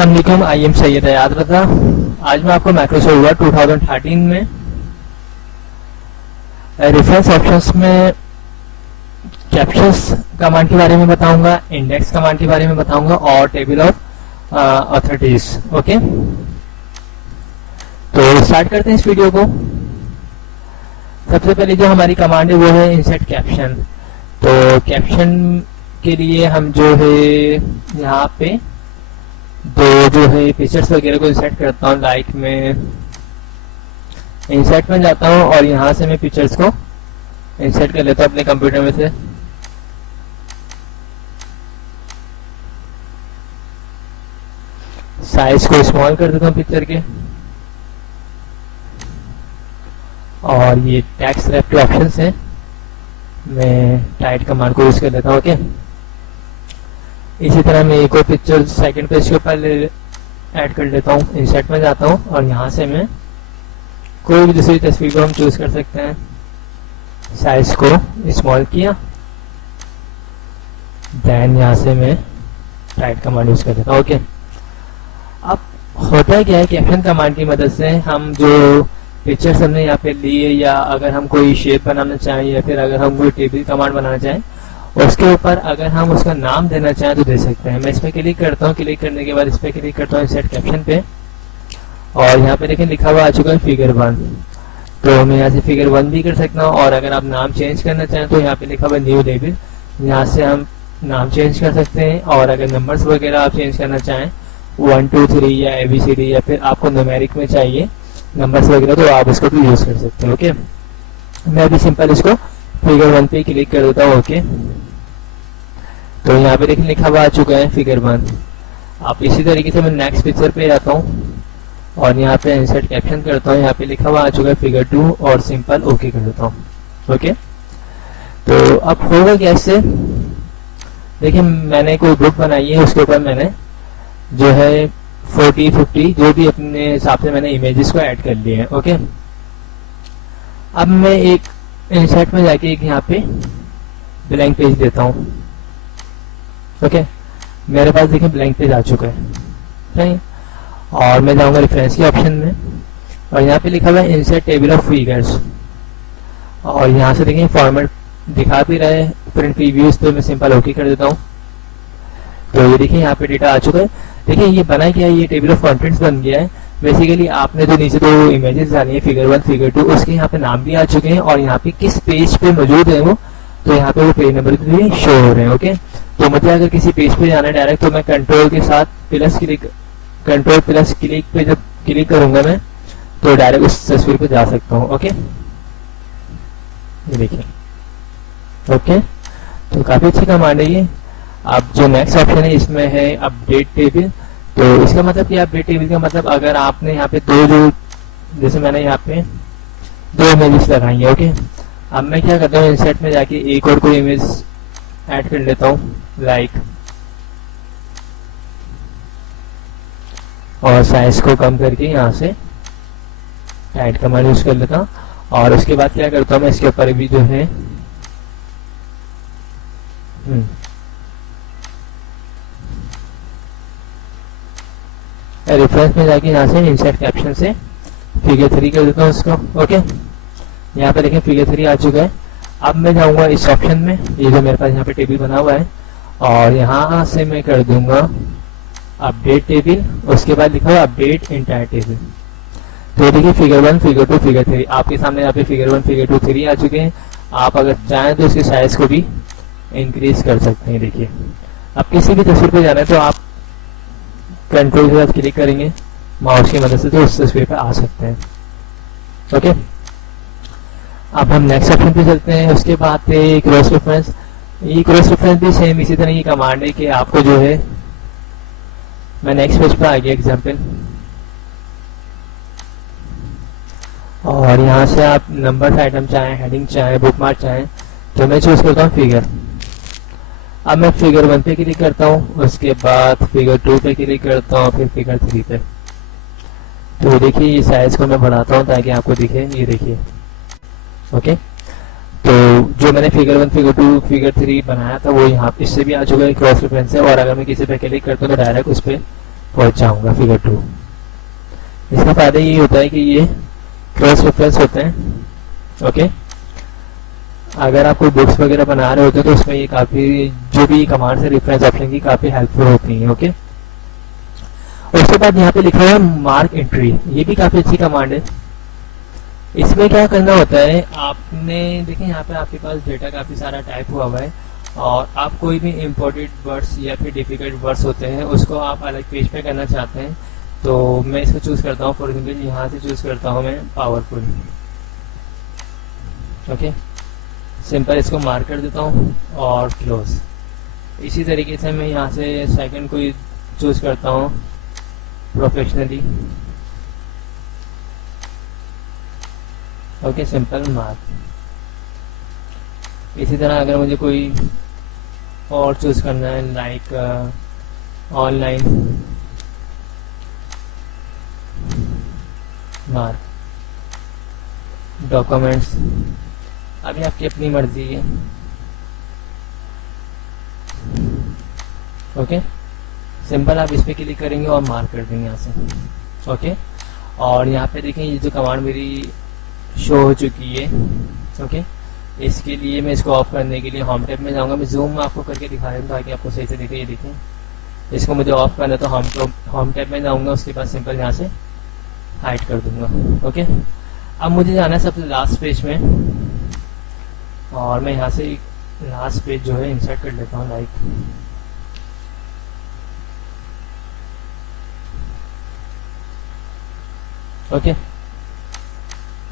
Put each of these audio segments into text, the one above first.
अस्सलाम वालेकुम, I am Syed याद रजा। आज मैं आपको माइक्रोसॉफ्ट वर्ड 2013 में रेफरेंस ऑप्शंस में कैप्शंस कमांड के बारे में बताऊंगा, इंडेक्स कमांड के बारे में बताऊंगा और टेबल ऑफ ऑथोरिटीज। ओके, तो स्टार्ट करते हैं इस वीडियो को। सबसे पहले जो हमारी कमांड है वो है इंसर्ट कैप्शन। तो कैप्शन के लिए हम जो है यहाँ पे दो जो है पिक्चर्स वगैरह को इंसर्ट करता हूँ। लाइक मैं इंसर्ट में जाता हूँ और यहाँ से मैं पिक्चर्स को इंसर्ट कर लेता हूँ अपने कंप्यूटर में से। साइज को स्मॉल कर देता हूँ पिक्चर के, और ये टेक्स्ट रैप के ऑप्शंस हैं, मैं टाइट कमांड को यूज कर लेता हूँ। ओके, इसी तरह मैं एक और पिक्चर सेकंड पेज के ऊपर ऐड कर लेता हूँ। इंसर्ट में जाता हूँ और यहाँ से मैं कोई भी दूसरी तस्वीर को हम चूज कर सकते हैं। साइज को स्मॉल किया, देन यहाँ से मैं टाइट कमांड यूज कर देता हूँ। ओके, अब होता क्या है, कैप्शन कमांड की मदद से हम जो पिक्चर्स हमने यहाँ पे लिए, या अगर हम कोई शेप बनाना चाहें, या फिर अगर हम कोई टेबल कमांड बनाना चाहें, उसके ऊपर अगर हम उसका नाम देना चाहें तो दे सकते हैं। मैं इस पर क्लिक करता हूँ, क्लिक करने के बाद इस पर क्लिक करता हूँ इंसर्ट कैप्शन पे, और यहाँ पे देखें लिखा हुआ आ चुका है फिगर 1। तो मैं यहाँ से फिगर 1 भी कर सकता हूँ, और अगर आप नाम चेंज करना चाहें तो यहाँ पे लिखा हुआ न्यू लेबल, यहाँ से हम नाम चेंज कर सकते हैं। और अगर नंबर्स वगैरह आप चेंज करना चाहें 1 2 3 या ABCD, या फिर आपको न्यूमेरिक में चाहिए नंबर्स वगैरह, तो आप इसको भी यूज कर सकते हैं। ओके, मैं अभी सिंपल इसको फिगर 1 पे क्लिक कर देता हूँ। ओके, तो यहाँ पे देखिए लिखा हुआ आ चुका है फिगर 1। आप इसी तरीके से मैं नेक्स्ट पिक्चर पे जाता हूँ और यहाँ पे इंसर्ट कैप्शन करता हूँ, यहाँ पे लिखा हुआ आ चुका है फिगर 2 और सिंपल ओके कर देता हूँ। ओके, तो अब होगा क्या इससे, देखिए मैंने कोई ग्रुप बनाई है, उसके ऊपर मैंने जो है 40 50 जो भी अपने हिसाब से मैंने इमेजेस को ऐड कर लिए हैं। ओके, अब मैं एक इंसर्ट में जाके एक यहाँ पे ब्लैंक पेज देता हूँ। ओके, मेरे पास देखिए ब्लैंक पेज आ चुका है, सही। और मैं जाऊंगा रेफरेंस के ऑप्शन में, और यहाँ पे लिखा हुआ है इंसर्ट टेबल ऑफ फिगर्स, और यहाँ से देखिए फॉर्मेट दिखा भी रहा है प्रिंट प्रीव्यूज, तो मैं सिंपल ओके कर देता हूँ। तो ये देखिए यहाँ पे डेटा आ चुका है। देखिए ये बना क्या है, ये टेबल ऑफ कंटेंट्स बन गया है। बेसिकली आपने जो नीचे दो इमेजेस डाली है फिगर 1 फिगर 2, उसके यहाँ पे नाम भी आ चुके हैं, और यहाँ पे किस पेज पे मौजूद है वो, तो यहाँ पे वो पेज नंबर भी शो हो रहे हैं। ओके, तो मुझे अगर किसी पेज पे जाना है डायरेक्ट, तो मैं कंट्रोल के साथ कंट्रोल प्लस क्लिक पे जब क्लिक करूंगा मैं, तो डायरेक्ट उस तस्वीर पे जा सकता हूँ। ओके, ये देखिए। ओके, तो काफी अच्छी कमांड है ये। अब जो नेक्स्ट ऑप्शन है इसमें है अपडेट टेबल। तो इसका मतलब क्या, अपडेट टेबल का मतलब अगर आपने यहाँ पे जैसे मैंने यहाँ पे 2 इमेजेस लगाई है। ओके, अब मैं क्या करता हूँ, इंसर्ट में जाके एक और कोई इमेज ऐड कर लेता हूँ, लाइक, और साइज को कम करके यहाँ से टाइट कमांड यूज कर लेता हूँ। और उसके बाद क्या करता हूँ, मैं इसके ऊपर भी जो है रेफरेंस में जाके यहाँ से इंसर्ट कैप्शन से फिगर 3 कर देता हूँ उसको। ओके, यहाँ पे देखिए फिगर 3 आ चुका है। अब मैं जाऊंगा इस ऑप्शन में, ये जो मेरे पास यहाँ पे टेबल बना हुआ है, और यहाँ से मैं कर दूंगा अपडेट टेबल। उसके बाद लिखा हुआ अपडेट इंटायर टेबल। तो देखिए फिगर 1 फिगर 2 फिगर 3 आपके सामने यहाँ पे फिगर 1 फिगर 2 3 आ चुके हैं। आप अगर चाहें तो इसके साइज को भी इंक्रीज कर सकते हैं। देखिए, अब किसी भी तस्वीर पे जाना है तो आप कंट्रोल के साथ क्लिक करेंगे माउस की मदद से, तो उस तस्वीर पे आ सकते हैं। ओके, अब हम नेक्स्ट ऑप्शन पे चलते हैं। उसके बाद क्रॉस रेफरेंस। ये क्रॉस रेफरेंस भी सेम इसी तरह की कमांड है कि आपको जो है, मैं नेक्स्ट पेज पे आ गया एग्जाम्पल, और यहाँ से आप नंबर आइटम चाहें, हेडिंग चाहें, बुकमार्क चाहें, तो मैं चूज करता हूँ फिगर। अब मैं फिगर 1 पे क्लिक करता हूँ, उसके बाद फिगर 2 पे क्लिक करता हूँ, फिर फिगर 3 पे। तो देखिए ये साइज को मैं बढ़ाता हूँ ताकि आपको दिखे, ये देखिए। ओके, तो जो मैंने फिगर 1 फिगर 2 फिगर 3 बनाया था वो यहाँ इससे भी आ चुका है क्रॉस रेफरेंस से। और अगर मैं किसी पे क्लिक करता हूँ तो डायरेक्ट उस पर पहुंच जाऊंगा फिगर 2। इसका फायदा ये होता है कि ये क्रॉस रेफरेंस होते हैं। ओके, अगर आप कोई बुक्स वगैरह बना रहे होते हैं तो उसमें ये काफ़ी, जो भी कमांड से रेफरेंस ऑप्शन की काफ़ी हेल्पफुल होती हैं। ओके, उसके बाद यहाँ पे लिखा हुआ है मार्क एंट्री, ये भी काफ़ी अच्छी कमांड है। इसमें क्या करना होता है, आपने देखें यहाँ पे आपके पास डेटा काफ़ी सारा टाइप हुआ है और आप कोई भी इम्पोर्टेंट वर्ड्स या फिर डिफिकल्ट वर्ड्स होते हैं उसको आप अलग पेज पे करना चाहते हैं, तो मैं इसको चूज़ करता हूँ। फॉर एग्जाम्पल यहाँ से चूज़ करता हूँ मैं पावरफुल। ओके, सिंपल इसको मार्क कर देता हूँ और क्लोज। इसी तरीके से मैं यहाँ से सेकंड को चूज़ करता हूँ प्रोफेशनली। Okay, simple mark. इसी तरह अगर मुझे कोई और चूज़ करना है लाइक ऑनलाइन मार्क, डॉक्यूमेंट्स, अभी आपकी अपनी मर्जी है। ओके, सिंपल आप इस पर क्लिक करेंगे और मार्क कर देंगे यहाँ से। ओके, और यहाँ पे देखें ये जो कमांड मेरी शो हो चुकी है। ओके, इसके लिए मैं इसको ऑफ करने के लिए होम टैब में जाऊँगा। मैं जूम में आपको करके दिखा रहा हूँ ताकि आपको सही से दिखे। ये देखें, इसको मुझे ऑफ करना है तो होम टैब में जाऊँगा, उसके बाद सिंपल यहाँ से हाइड कर दूँगा। ओके, अब मुझे जाना है सबसे लास्ट पेज में और मैं यहाँ से लास्ट पेज जो है इंसर्ट कर लेता हूँ लाइक। ओके,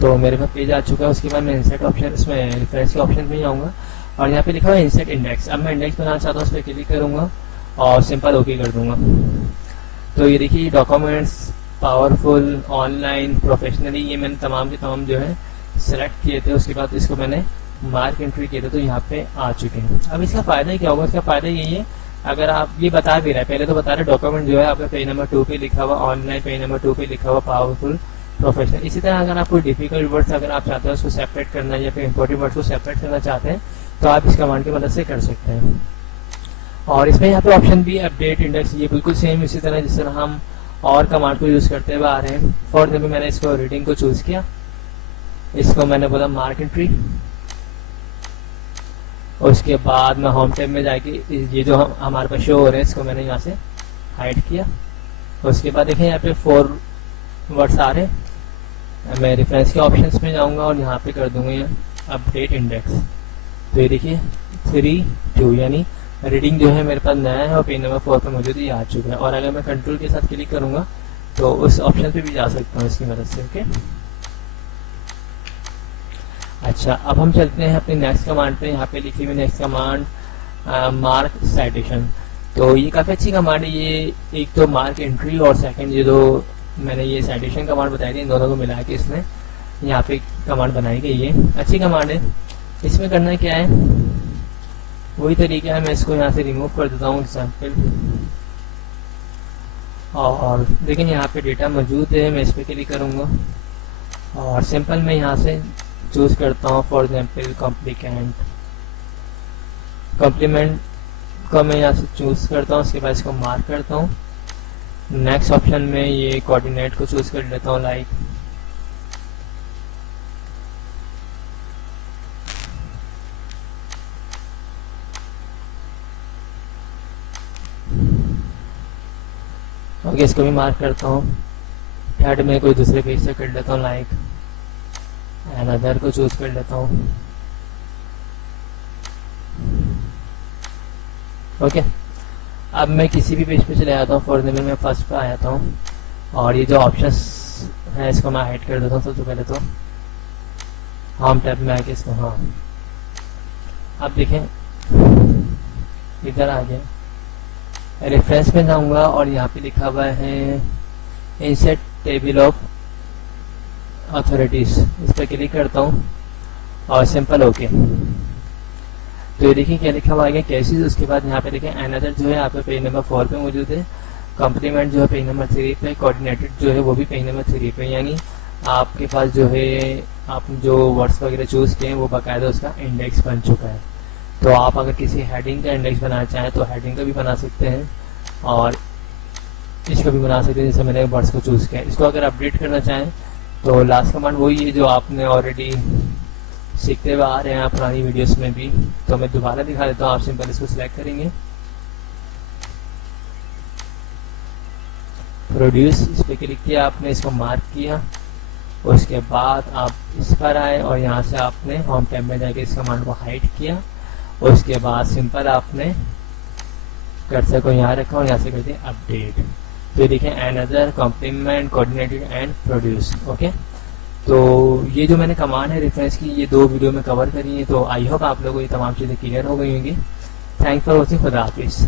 तो मेरे पास पेज आ चुका है। उसके बाद मैं इंसर्ट ऑप्शन, इसमें रेफरेंस के ऑप्शन में जाऊँगा और यहाँ पे लिखा हुआ है इंसर्ट इंडेक्स। अब मैं इंडेक्स बनाना चाहता हूँ, उस पर क्लिक करूँगा और सिंपल ओके कर दूँगा। तो ये देखिए डॉक्यूमेंट्स, पावरफुल, ऑनलाइन, प्रोफेशनली, ये मैंने तमाम के तमाम जो है सेलेक्ट किए थे। उसके बाद इसको मैंने मार्क एंट्री किए थे तो यहाँ पे आ चुके हैं। अब इसका फ़ायदा क्या होगा? इसका फ़ायदा यही है, अगर आप ये बता भी रहे हैं, पहले तो बता रहे डॉक्यूमेंट जो है आपका पेज नंबर 2 पे लिखा हुआ, ऑनलाइन पेज नंबर 2 पे लिखा हुआ, पावरफुल, प्रोफेशनल। इसी तरह अगर आप कोई डिफिकल्ट वर्ड्स अगर आप चाहते हैं उसको सेपरेट करना या फिर इंपॉर्टेंट वर्ड्स को सेपरेट करना चाहते हैं तो आप इस कमांड की मदद से कर सकते हैं। और इसमें यहाँ पे ऑप्शन भी अपडेट इंडेक्स, ये बिल्कुल सेम इसी तरह जिस तरह हम और कमांड को यूज़ करते हुए आ रहे हैं। फॉर एग्जाम्पल मैंने इसको रीडिंग को चूज़ किया, इसको मैंने बोला मार्क एंट्री, उसके बाद मैं होम टैब में जाके ये जो हमारे पास शो हो रहे हैं इसको मैंने यहाँ से हाइड किया। उसके बाद देखें यहाँ पे 4 वर्ड्स आ रहे हैं। मैं रेफरेंस के ऑप्शंस में जाऊँगा और यहाँ पे कर दूँगा ये अपडेट इंडेक्स। तो ये देखिए 3, 2 यानी रीडिंग जो है मेरे पास नया है और पेज नंबर 4 पे मौजूद ये आ चुका है। और अगर मैं कंट्रोल के साथ क्लिक करूँगा तो उस ऑप्शन पे भी जा सकता हूँ इसकी मदद से। ओके, अच्छा, अब हम चलते हैं अपनी नेक्स्ट कमांड पे। यहाँ पे लिखी हुई नेक्स्ट कमांड मार्क साइटेशन। तो ये काफ़ी अच्छी कमांड है। ये एक तो मार्क एंट्री और सेकंड ये जो मैंने ये साइटेशन कमांड बताई थी, इन दोनों को मिला के इसने यहाँ पे कमांड बनाई गई है। अच्छी कमांड है। इसमें करना क्या है, वही तरीका है। मैं इसको यहाँ से रिमूव कर देता हूँ एग्जाम्पल, और लेकिन यहाँ पे डेटा मौजूद है। मैं इस पर क्लिक करूँगा और सिंपल मैं यहाँ से चूज़ करता हूँ फॉर एग्जाम्पल कॉम्प्लीमेंट को मैं यहाँ से चूज़ करता हूँ। उसके बाद इसको मार्क करता हूँ। नेक्स्ट ऑप्शन में ये कोऑर्डिनेट को चूज़ कर लेता हूँ लाइक, ओके, इसको भी मार्क करता हूँ। थर्ड में कोई दूसरे पेज से कर लेता हूँ लाइक अनदर को चूज कर लेता हूँ। ओके, अब मैं किसी भी पेज पे चले जाता हूँ। फॉर एग्जाम्पल मैं फर्स्ट पे आ जाता हूँ और ये जो ऑप्शंस है इसको मैं हाइड कर देता हूँ। सबसे पहले तो होम टैब में आके इसको, हाँ, अब देखें इधर आ गया। रेफरेंस में जाऊँगा और यहाँ पे लिखा हुआ है इंसर्ट टेबल ऑफ अथॉरिटीज, इस पर क्लिक करता हूँ और सिंपल ओके। तो ये देखिए क्या लिखा हुआ है केसेस। उसके बाद यहाँ पे देखें अनदर जो है आपका पेज नंबर 4 पे मौजूद है, कॉम्प्लीमेंट जो है पेज नंबर 3 पे, कोऑर्डिनेटेड जो है वो भी पेज नंबर 3 पे। यानी आपके पास जो है आप जो वर्ड्स वगैरह चूज़ किए हैं वो बाकायदा उसका इंडेक्स बन चुका है। तो आप अगर किसी हेडिंग का इंडेक्स बनाना चाहें तो हेडिंग का भी बना सकते हैं और इसको भी बना सकते हैं, जैसे मैंने बर्ड्स को चूज किया। इसको अगर अपडेट करना चाहें तो लास्ट कमांड वही है जो आपने ऑलरेडी सीखते हुए आ रहे हैं पुरानी वीडियोस में भी। तो मैं दोबारा दिखा देता हूँ। आप सिंपल इसको सिलेक्ट करेंगे, प्रोड्यूस इस पे क्लिक किया आपने, इसको मार्क किया, उसके बाद आप इस पर आए और यहाँ से आपने होम टैब में जाके इस कमांड को हाइड किया। उसके बाद सिंपल आपने कर्सर को यहाँ रखा और यहाँ से कर दिया अपडेट। तो ये देखें another compliment coordinated and produce. Okay, तो ये जो मैंने कमांड है रेफरेंस की, ये 2 वीडियो में कवर करी है। तो आई होप आप लोगों को ये तमाम चीज़ें क्लियर हो गई होंगी। थैंक्स फॉर वॉचिंग, खुदा हाफिज़।